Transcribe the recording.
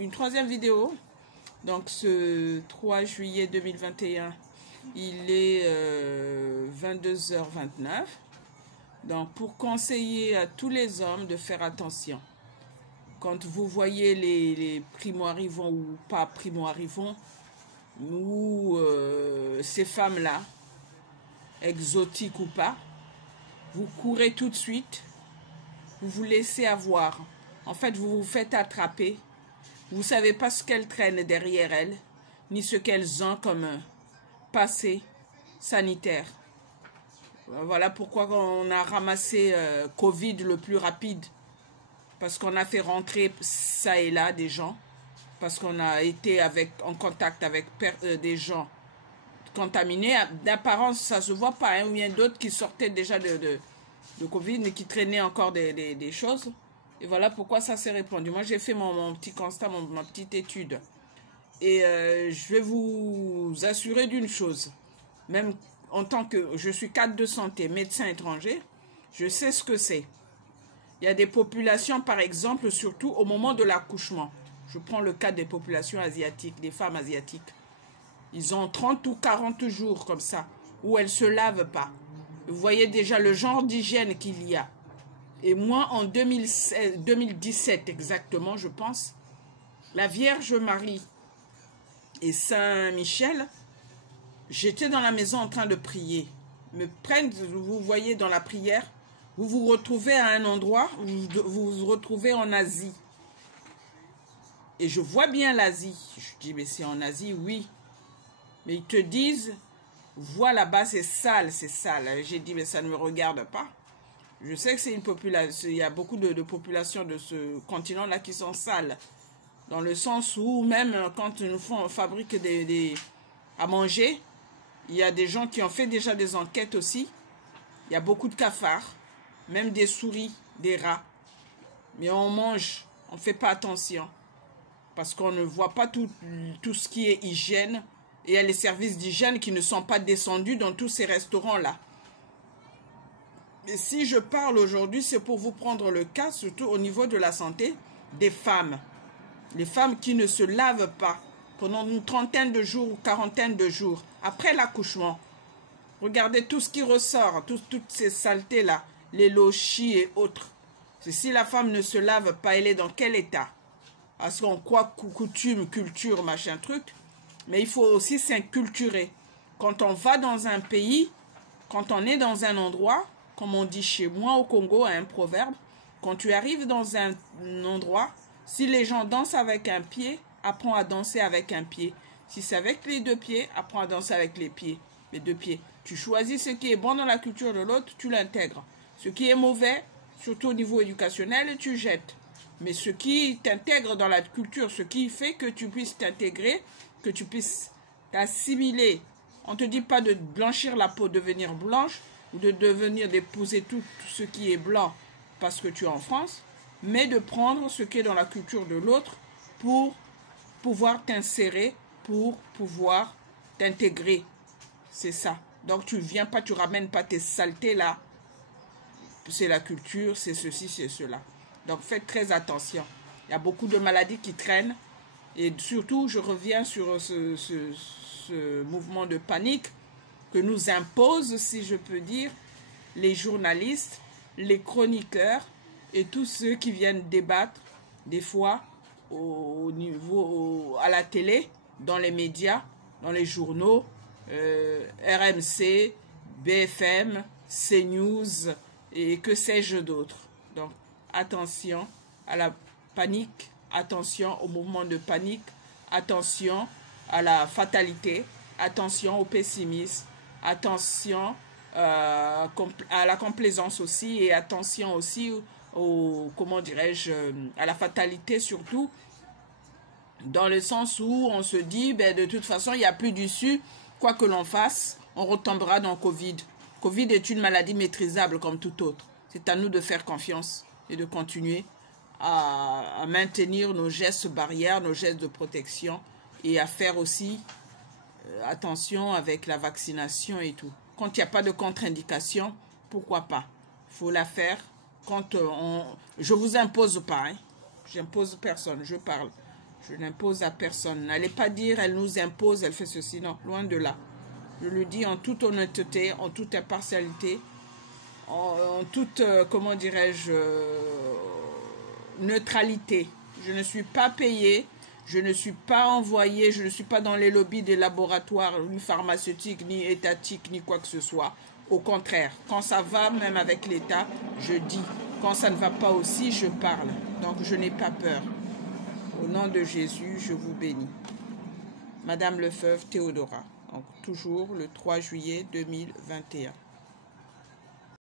une troisième vidéo. Donc ce 3 juillet 2021, il est 22h29. Donc pour conseiller à tous les hommes de faire attention. Quand vous voyez les primo-arrivants ou pas primo-arrivants, ou ces femmes-là, exotiques ou pas, vous courez tout de suite, vous vous laissez avoir. En fait, vous vous faites attraper. Vous ne savez pas ce qu'elles traînent derrière elles, ni ce qu'elles ont comme passé sanitaire. Voilà pourquoi on a ramassé Covid le plus rapide. Parce qu'on a fait rentrer ça et là des gens. Parce qu'on a été en contact avec des gens contaminés. D'apparence, ça ne se voit pas. Hein, ou bien d'autres qui sortaient déjà de Covid, mais qui traînaient encore des choses. Et voilà pourquoi ça s'est répandu. Moi, j'ai fait mon petit constat, ma petite étude. Et je vais vous assurer d'une chose. Même en tant que je suis cadre de santé, médecin étranger, je sais ce que c'est. Il y a des populations, par exemple, surtout au moment de l'accouchement. Je prends le cas des populations asiatiques, des femmes asiatiques. Ils ont 30 ou 40 jours comme ça, où elles ne se lavent pas. Vous voyez déjà le genre d'hygiène qu'il y a. Et moi, en 2017 exactement, je pense, la Vierge Marie et Saint-Michel, j'étais dans la maison en train de prier. Vous voyez dans la prière, vous vous retrouvez à un endroit, vous vous retrouvez en Asie. Et je vois bien l'Asie. Je dis, mais c'est en Asie, oui. Mais ils te disent, voilà là-bas, c'est sale, c'est sale. J'ai dit, mais ça ne me regarde pas. Je sais que c'est une population, il y a beaucoup de populations de ce continent-là qui sont sales. Dans le sens où même quand on fabrique à manger, il y a des gens qui ont fait déjà des enquêtes aussi. Il y a beaucoup de cafards, même des souris, des rats. Mais on mange, on ne fait pas attention. Parce qu'on ne voit pas tout ce qui est hygiène. Et il y a les services d'hygiène qui ne sont pas descendus dans tous ces restaurants-là. Et si je parle aujourd'hui, c'est pour vous prendre le cas, surtout au niveau de la santé, des femmes. Les femmes qui ne se lavent pas pendant une trentaine de jours ou quarantaine de jours après l'accouchement. Regardez tout ce qui ressort, toutes ces saletés-là, les lochis et autres. Si la femme ne se lave pas, elle est dans quel état? Parce qu'on croit coutume, culture, machin truc. Mais il faut aussi s'inculturer. Quand on va dans un pays, quand on est dans un endroit, comme on dit chez moi au Congo, un proverbe, quand tu arrives dans un endroit, si les gens dansent avec un pied, apprends à danser avec un pied. Si c'est avec les deux pieds, apprends à danser avec les deux pieds. Tu choisis ce qui est bon dans la culture de l'autre, tu l'intègres. Ce qui est mauvais, surtout au niveau éducationnel, tu jettes. Mais ce qui t'intègre dans la culture, ce qui fait que tu puisses t'intégrer, que tu puisses t'assimiler. On ne te dit pas de blanchir la peau, devenir blanche, ou d'épouser tout ce qui est blanc parce que tu es en France, mais de prendre ce qui est dans la culture de l'autre pour pouvoir t'insérer, pour pouvoir t'intégrer. C'est ça. Donc tu viens pas, tu ramènes pas tes saletés là. C'est la culture, c'est ceci, c'est cela. Donc faites très attention. Il y a beaucoup de maladies qui traînent. Et surtout, je reviens sur ce mouvement de panique que nous imposent, si je peux dire, les journalistes, les chroniqueurs et tous ceux qui viennent débattre, des fois, à la télé, dans les médias, dans les journaux, RMC, BFM, CNews et que sais-je d'autre. Donc, attention à la panique, attention au mouvement de panique, attention à la fatalité, attention au pessimisme, attention à la complaisance aussi et attention aussi comment dirais-je, à la fatalité surtout, dans le sens où on se dit, ben, de toute façon, il n'y a plus d'issue, quoi que l'on fasse, on retombera dans Covid. Covid est une maladie maîtrisable comme toute autre. C'est à nous de faire confiance et de continuer à maintenir nos gestes barrières, nos gestes de protection et à faire aussi attention avec la vaccination et tout. Quand il n'y a pas de contre-indication, pourquoi pas? Il faut la faire. Quand je vous impose pas, hein. J'impose personne, je parle. Je n'impose à personne. N'allez pas dire, elle nous impose, elle fait ceci. Non, loin de là. Je le dis en toute honnêteté, en toute impartialité, en toute, comment dirais-je, neutralité. Je ne suis pas payée, je ne suis pas envoyée, je ne suis pas dans les lobbies des laboratoires, ni pharmaceutiques, ni étatiques, ni quoi que ce soit. Au contraire, quand ça va, même avec l'État, je dis. Quand ça ne va pas aussi, je parle. Donc je n'ai pas peur. Au nom de Jésus, je vous bénis. Madame Lefebvre Théodora. Donc, toujours le 3 juillet 2021.